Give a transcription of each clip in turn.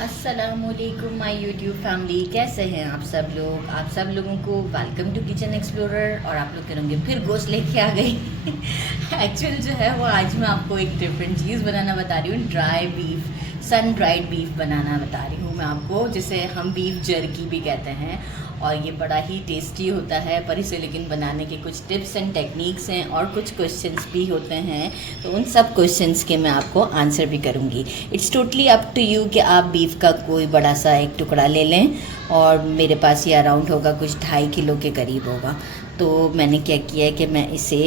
अस्सलामुअलैकुम my YouTube family, कैसे हैं आप सब लोग। आप सब लोगों को वेलकम टू किचन एक्सप्लोरर। और आप लोग करेंगे फिर गोश्त लेके आ गई। एक्चुअल जो है वो आज मैं आपको एक डिफरेंट चीज़ बनाना बता रही हूँ। Dry beef, sun dried beef बनाना बता रही हूँ मैं आपको, जिसे हम बीफ जर्की भी कहते हैं। और ये बड़ा ही टेस्टी होता है, पर इसे लेकिन बनाने के कुछ टिप्स एंड टेक्निक्स हैं और कुछ क्वेश्चंस भी होते हैं। तो उन सब क्वेश्चंस के मैं आपको आंसर भी करूँगी। It's totally up to you कि आप बीफ का कोई बड़ा सा एक टुकड़ा ले लें। और मेरे पास ये अराउंड होगा कुछ 2.5 किलो के करीब होगा। तो मैंने क्या किया है कि मैं इसे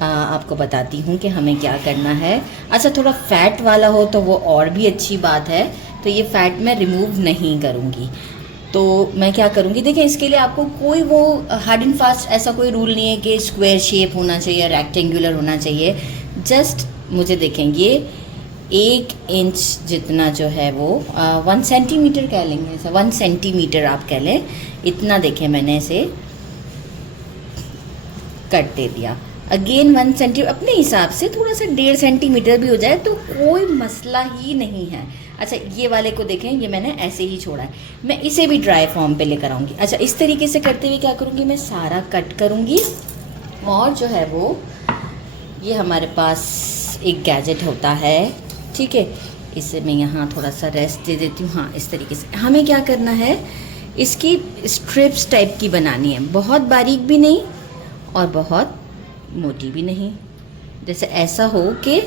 आपको बताती हूँ कि हमें क्या करना है। अच्छा, थोड़ा फ़ैट वाला हो तो वो और भी अच्छी बात है। तो ये फ़ैट मैं रिमूव नहीं करूँगी। तो मैं क्या करूँगी, देखिए इसके लिए आपको कोई वो हार्ड एंड फास्ट ऐसा कोई रूल नहीं है कि स्क्वायर शेप होना चाहिए, रेक्टेंगुलर होना चाहिए। जस्ट मुझे देखें, ये 1 इंच जितना जो है वो 1 सेंटीमीटर कह लेंगे, ऐसा 1 सेंटीमीटर आप कह लें, इतना देखें मैंने इसे कट दे दिया। अगेन 1 सेंटीमीटर, अपने हिसाब से थोड़ा सा 1.5 सेंटीमीटर भी हो जाए तो कोई मसला ही नहीं है। अच्छा, ये वाले को देखें, ये मैंने ऐसे ही छोड़ा है। मैं इसे भी ड्राई फॉर्म पे लेकर आऊँगी। अच्छा, इस तरीके से करते हुए क्या करूँगी, मैं सारा कट करूँगी। और जो है वो ये हमारे पास एक गैजेट होता है, ठीक है। इसे मैं यहाँ थोड़ा सा रेस्ट दे देती हूँ। हाँ, इस तरीके से हमें क्या करना है, इसकी स्ट्रिप्स टाइप की बनानी है, बहुत बारीक भी नहीं और बहुत मोटी भी नहीं। जैसे ऐसा हो कि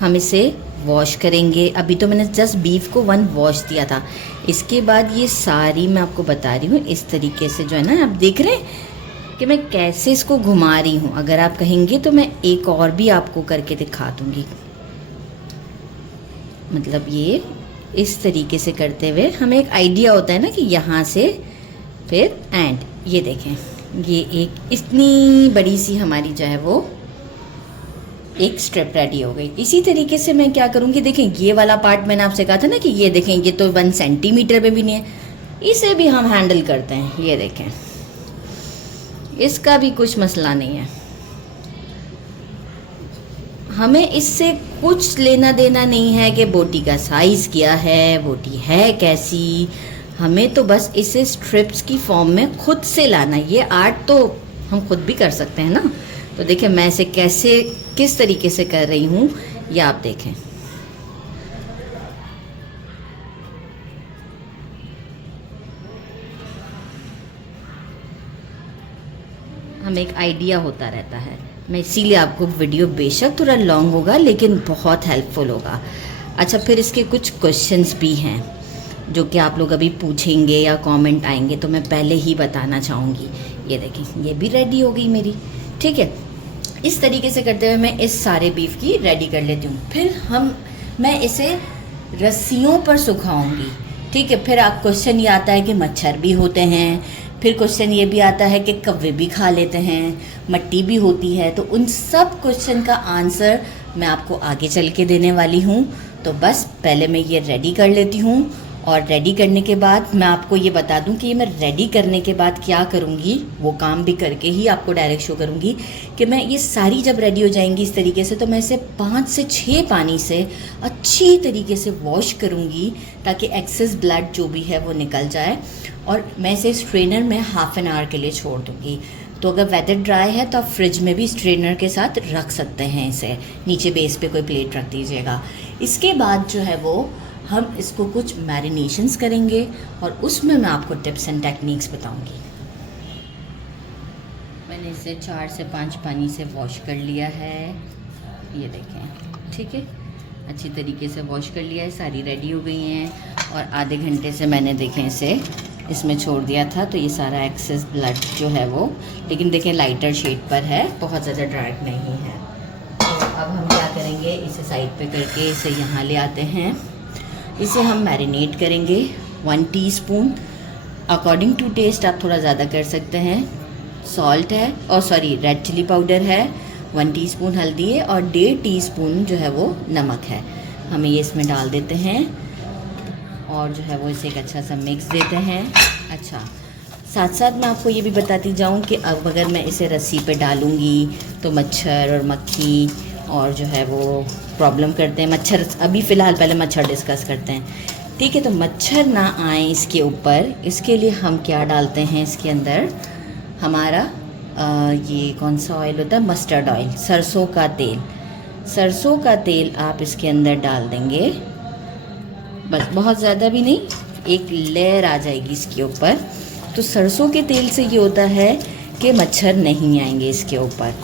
हम इसे वॉश करेंगे। अभी तो मैंने जस्ट बीफ को 1 वॉश दिया था। इसके बाद ये सारी मैं आपको बता रही हूँ इस तरीके से, जो है ना, आप देख रहे हैं कि मैं कैसे इसको घुमा रही हूँ। अगर आप कहेंगे तो मैं एक और भी आपको करके दिखा दूँगी। मतलब ये इस तरीके से करते हुए हमें एक आइडिया होता है ना कि यहाँ से फिर एंड। ये देखें, ये एक इतनी बड़ी सी हमारी जो है वो एक स्ट्रिप रेडी हो गई। इसी तरीके से मैं क्या करूँगी, देखें ये वाला पार्ट मैंने आपसे कहा था ना कि ये देखें, ये तो 1 सेंटीमीटर पे भी नहीं है, इसे भी हम हैंडल करते हैं। ये देखें, इसका भी कुछ मसला नहीं है। हमें इससे कुछ लेना देना नहीं है कि बोटी का साइज़ क्या है, बोटी है कैसी। हमें तो बस इसे स्ट्रिप्स की फॉर्म में खुद से लाना है। ये आर्ट तो हम खुद भी कर सकते हैं ना। तो देखिए मैं इसे कैसे, किस तरीके से कर रही हूँ, ये आप देखें। हमें एक आइडिया होता रहता है। मैं इसीलिए आपको वीडियो बेशक थोड़ा लॉन्ग होगा लेकिन बहुत हेल्पफुल होगा। अच्छा, फिर इसके कुछ क्वेश्चंस भी हैं जो कि आप लोग अभी पूछेंगे या कमेंट आएंगे, तो मैं पहले ही बताना चाहूँगी। ये देखें, ये भी रेडी हो गई मेरी, ठीक है। इस तरीके से करते हुए मैं इस सारे बीफ की रेडी कर लेती हूँ। फिर मैं इसे रस्सियों पर सुखाऊंगी, ठीक है। फिर आप क्वेश्चन ये आता है कि मच्छर भी होते हैं, फिर क्वेश्चन ये भी आता है कि कौवे भी खा लेते हैं, मट्टी भी होती है। तो उन सब क्वेश्चन का आंसर मैं आपको आगे चल के देने वाली हूँ। तो बस पहले मैं ये रेडी कर लेती हूँ। और रेडी करने के बाद मैं आपको ये बता दूं कि ये मैं रेडी करने के बाद क्या करूँगी, वो काम भी करके ही आपको डायरेक्ट शो करूँगी कि मैं ये सारी जब रेडी हो जाएंगी इस तरीके से, तो मैं इसे 5 से 6 पानी से अच्छी तरीके से वॉश करूँगी ताकि एक्सेस ब्लड जो भी है वो निकल जाए। और मैं इसे स्ट्रेनर में ½ एन आवर के लिए छोड़ दूँगी। तो अगर वेदर ड्राई है तो आप फ्रिज में भी स्ट्रेनर के साथ रख सकते हैं। इसे नीचे बेस पे कोई प्लेट रख दीजिएगा। इसके बाद जो है वो हम इसको कुछ मैरिनेशंस करेंगे और उसमें मैं आपको टिप्स एंड टेक्निक्स बताऊंगी। मैंने इसे 4 से 5 पानी से वॉश कर लिया है, ये देखें, ठीक है। अच्छी तरीके से वॉश कर लिया है, सारी रेडी हो गई हैं। और आधे घंटे से मैंने देखें इसे इसमें छोड़ दिया था, तो ये सारा एक्सेस ब्लड जो है वो, लेकिन देखें लाइटर शेड पर है, बहुत ज़्यादा डार्क नहीं है। तो अब हम क्या करेंगे, इसे साइड पे करके इसे यहाँ ले आते हैं। इसे हम मैरिनेट करेंगे 1 टीस्पून, अकॉर्डिंग टू टेस्ट आप थोड़ा ज़्यादा कर सकते हैं। सॉल्ट है, और सॉरी रेड चिली पाउडर है, 1 टीस्पून हल्दी है और 1.5 टीस्पून जो है वो नमक है। हमें ये इसमें डाल देते हैं और जो है वो इसे एक अच्छा सा मिक्स देते हैं। अच्छा, साथ साथ मैं आपको ये भी बताती जाऊँ कि अब अगर मैं इसे रस्सी पे डालूँगी तो मच्छर और मक्खी और जो है वो प्रॉब्लम करते हैं। मच्छर, अभी फ़िलहाल पहले मच्छर डिस्कस करते हैं। ठीक है। तो मच्छर ना आए इसके ऊपर, इसके लिए हम क्या डालते हैं इसके अंदर, हमारा ये कौन सा ऑयल होता है, मस्टर्ड ऑयल, सरसों का तेल। सरसों का तेल आप इसके अंदर डाल देंगे, बस बहुत ज़्यादा भी नहीं, एक लेयर आ जाएगी इसके ऊपर। तो सरसों के तेल से ये होता है कि मच्छर नहीं आएंगे इसके ऊपर।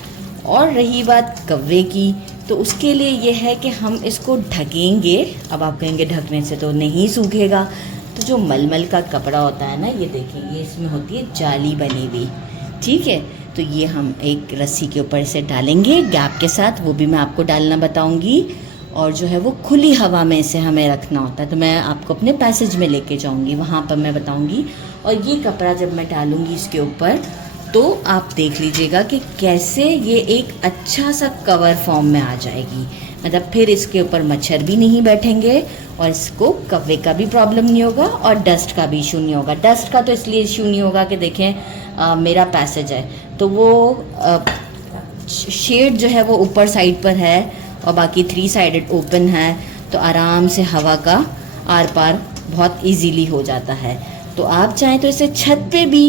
और रही बात कव्वे की, तो उसके लिए ये है कि हम इसको ढकेंगे। अब आप कहेंगे ढकने से तो नहीं सूखेगा, तो जो मलमल का कपड़ा होता है ना, ये देखिए, ये इसमें होती है जाली बनी हुई, ठीक है। तो ये हम एक रस्सी के ऊपर से डालेंगे गैप के साथ, वो भी मैं आपको डालना बताऊंगी। और जो है वो खुली हवा में इसे हमें रखना होता है, तो मैं आपको अपने पैसेज में लेके जाऊंगी, वहाँ पर मैं बताऊंगी। और ये कपड़ा जब मैं डालूंगी इसके ऊपर, तो आप देख लीजिएगा कि कैसे ये एक अच्छा सा कवर फॉर्म में आ जाएगी। मतलब फिर इसके ऊपर मच्छर भी नहीं बैठेंगे और इसको कव्वे का भी प्रॉब्लम नहीं होगा और डस्ट का भी इशू नहीं होगा। डस्ट का तो इसलिए इशू नहीं होगा कि देखें मेरा पैसेज है तो वो शेड जो है वो ऊपर साइड पर है और बाकी 3 साइडेड ओपन है, तो आराम से हवा का आर पार बहुत इजीली हो जाता है। तो आप चाहें तो इसे छत पे भी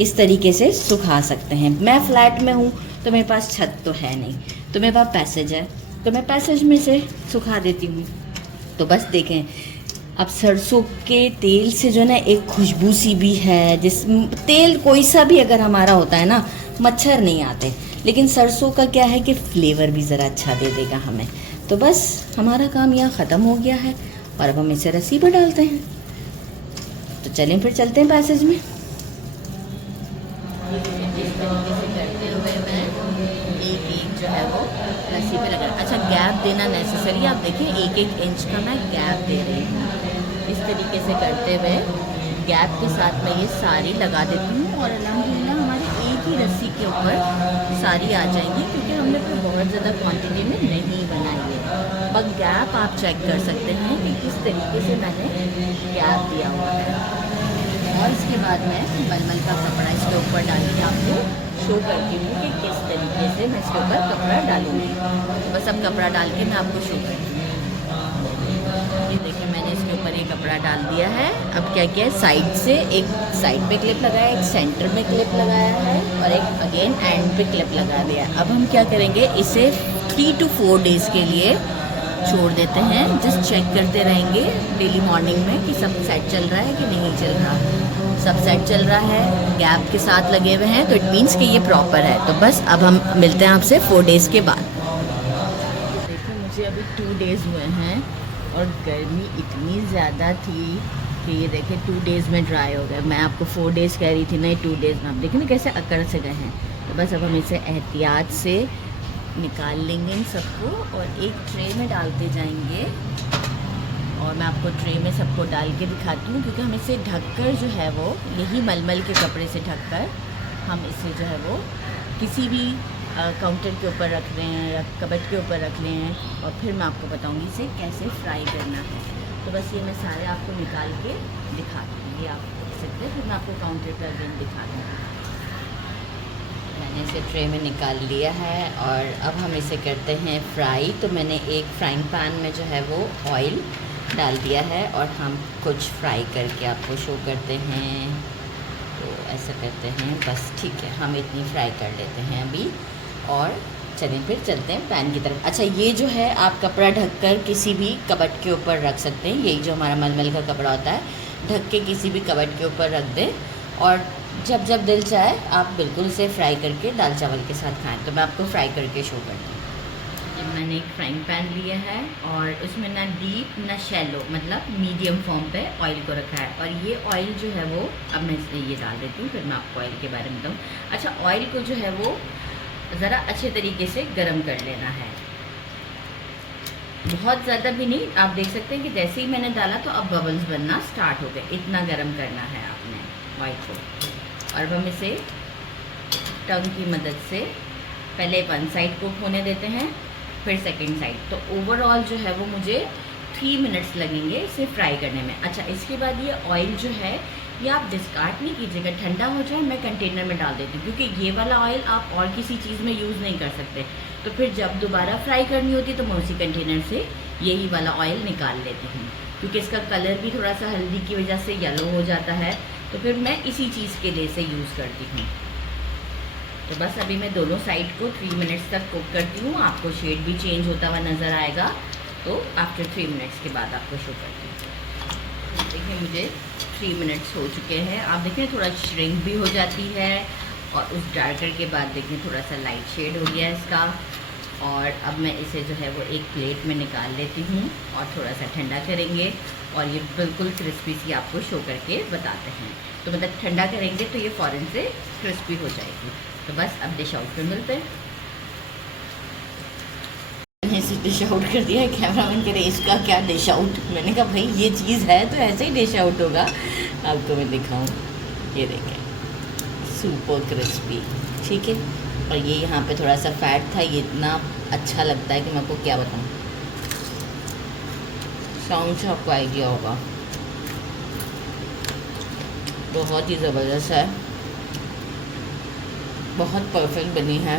इस तरीके से सुखा सकते हैं। मैं फ्लैट में हूँ तो मेरे पास छत तो है नहीं, तो मेरे पास पैसेज है, तो मैं पैसेज में से सुखा देती हूँ। तो बस देखें, अब सरसों के तेल से जो है ना एक खुशबू सी भी है, जिस तेल कोई सा भी अगर हमारा होता है ना, मच्छर नहीं आते, लेकिन सरसों का क्या है कि फ्लेवर भी ज़रा अच्छा दे देगा हमें। तो बस हमारा काम यहाँ ख़त्म हो गया है और अब हम इसे रस्सी पर डालते हैं। तो चलें फिर चलते हैं पैसेज में। करते हुए मैं एक जो है वो रस्सी पे लगा, अच्छा गैप देना नेसेसरी, आप देखिए 1-1 इंच का मैं गैप दे रही हूँ। इस तरीके से करते हुए गैप के साथ मैं ये सारी लगा देती हूँ और अल्हम्दुलिल्लाह हमारी एक ही रस्सी के ऊपर सारी आ जाएंगी, क्योंकि हमने तो बहुत ज़्यादा क्वांटिटी में नहीं बनाई है। बस गैप आप चेक कर सकते हैं कि किस तरीके से मैंने गैप दिया हुआ है। और इसके बाद मैं मलमल का कपड़ा इसके ऊपर डाल के आपको शो करती हूँ कि किस तरीके से मैं इसके ऊपर कपड़ा डालूँगी। बस अब कपड़ा डाल के मैं आपको शो करती हूँ। ये देखिए मैंने इसके ऊपर ये कपड़ा डाल दिया है। अब क्या किया है, साइड से एक साइड पे क्लिप लगाया, एक सेंटर में क्लिप लगाया है और एक अगेन एंड पे क्लिप लगा दिया। अब हम क्या करेंगे, इसे 3 to 4 डेज़ के लिए छोड़ देते हैं। जस्ट चेक करते रहेंगे डेली मॉर्निंग में कि सब सेट चल रहा है कि नहीं चल रहा। सब सेट चल रहा है, गैप के साथ लगे हुए हैं, तो इट मीन्स कि ये प्रॉपर है। तो बस अब हम मिलते हैं आपसे 4 डेज़ के बाद। देखिए मुझे अभी 2 डेज़ हुए हैं और गर्मी इतनी ज़्यादा थी कि ये देखिए 2 डेज़ में ड्राई हो गया। मैं आपको 4 डेज़ कह रही थी ना, 2 डेज़ में। आप देखिए ना कैसे अकड़ से गए हैं। तो बस अब हम इसे एहतियात से निकाल लेंगे इन सबको और एक ट्रे में डालते जाएंगे। और मैं आपको ट्रे में सबको डाल के दिखाती हूँ, क्योंकि हम इसे ढककर जो है वो यही मलमल के कपड़े से ढककर हम इसे जो है वो किसी भी काउंटर के ऊपर रख रहे हैं या कबट के ऊपर रख रहे हैं। और फिर मैं आपको बताऊँगी इसे कैसे फ्राई करना है। तो बस ये मैं सारे आपको निकाल के दिखाती हूँ, ये आप देख सकते हैं। फिर मैं आपको काउंटर पर अगेन दिखा दूँगी। मैंने इसे ट्रे में निकाल लिया है और अब हम इसे करते हैं फ्राई। तो मैंने एक फ्राइंग पैन में जो है वो ऑयल डाल दिया है और हम कुछ फ्राई करके आपको शो करते हैं। तो ऐसा करते हैं, बस ठीक है, हम इतनी फ्राई कर लेते हैं अभी। और चलिए फिर चलते हैं पैन की तरफ। अच्छा ये जो है आप कपड़ा ढककर किसी भी कबट के ऊपर रख सकते हैं। यही जो हमारा मलमल का कपड़ा होता है, ढक के किसी भी कबट के ऊपर रख दें और जब जब दिल चाहे आप बिल्कुल इसे फ्राई करके दाल चावल के साथ खाएं। तो मैं आपको फ्राई करके शो करती हूँ। जब मैंने एक फ्राइंग पैन लिया है और उसमें ना डीप ना शैलो, मतलब मीडियम फॉर्म पे ऑयल को रखा है। और ये ऑयल जो है वो अब मैं इसलिए ये डाल देती हूँ, फिर मैं आपको ऑयल के बारे में बताऊँ। अच्छा ऑयल को जो है वो ज़रा अच्छे तरीके से गर्म कर लेना है, बहुत ज़्यादा भी नहीं। आप देख सकते हैं कि जैसे ही मैंने डाला तो अब बबल्स बनना स्टार्ट हो गए। इतना गर्म करना है आपने ऑयल को। और हम इसे टंग की मदद से पहले 1 साइड कुक होने देते हैं, फिर सेकंड साइड। तो ओवरऑल जो है वो मुझे 3 मिनट्स लगेंगे इसे फ्राई करने में। अच्छा इसके बाद ये ऑयल जो है ये आप डिस्कार्ड नहीं कीजिएगा, ठंडा हो जाए मैं कंटेनर में डाल देती हूँ, क्योंकि ये वाला ऑयल आप और किसी चीज़ में यूज़ नहीं कर सकते। तो फिर जब दोबारा फ्राई करनी होती तो मैं उसी कंटेनर से यही वाला ऑयल निकाल लेती हूँ। क्योंकि इसका कलर भी थोड़ा सा हल्दी की वजह से येलो हो जाता है, तो फिर मैं इसी चीज़ के लिए से यूज़ करती हूँ। तो बस अभी मैं दोनों साइड को 3 मिनट्स तक कुक करती हूँ। आपको शेड भी चेंज होता हुआ नज़र आएगा, तो आफ्टर 3 मिनट्स के बाद आपको शो करती हूँ। देखिए मुझे 3 मिनट्स हो चुके हैं। आप देखें थोड़ा श्रिंक भी हो जाती है, और उस डार्कर के बाद देखिए थोड़ा सा लाइट शेड हो गया है इसका। और अब मैं इसे जो है वो एक प्लेट में निकाल लेती हूँ और थोड़ा सा ठंडा करेंगे, और ये बिल्कुल क्रिस्पी सी आपको शो करके बताते हैं। तो मतलब ठंडा करेंगे तो ये फ़ौरन से क्रिस्पी हो जाएगी। तो बस अब डिश आउट पे मिलते हैं। मैंने इसे डिश आउट कर दिया है। कैमरामैन कह रहे इसका क्या डिश आउट। मैंने कहा भाई ये चीज़ है तो ऐसे ही डिश आउट होगा। आपको मैं दिखाऊँ, ये देखें सुपर क्रिस्पी, ठीक है। और ये यहाँ पे थोड़ा सा फैट था, ये इतना अच्छा लगता है कि मैं आपको क्या बताऊँ। साउंड से आपको आइडिया होगा, बहुत ही ज़बरदस्त है, बहुत परफेक्ट बनी है।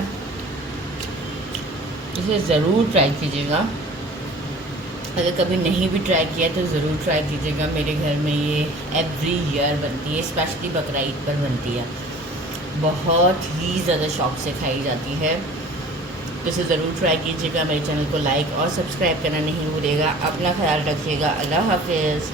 इसे ज़रूर ट्राई कीजिएगा। अगर कभी नहीं भी ट्राई किया तो ज़रूर ट्राई कीजिएगा। मेरे घर में ये एवरी ईयर बनती है, स्पेशली बकरा ईद पर बनती है। बहुत ही ज़्यादा शौक से खाई जाती है, तो इसे ज़रूर ट्राई कीजिएगा। मेरे चैनल को लाइक और सब्सक्राइब करना नहीं भूलिएगा। अपना ख्याल रखिएगा। अल्लाह हाफिज़।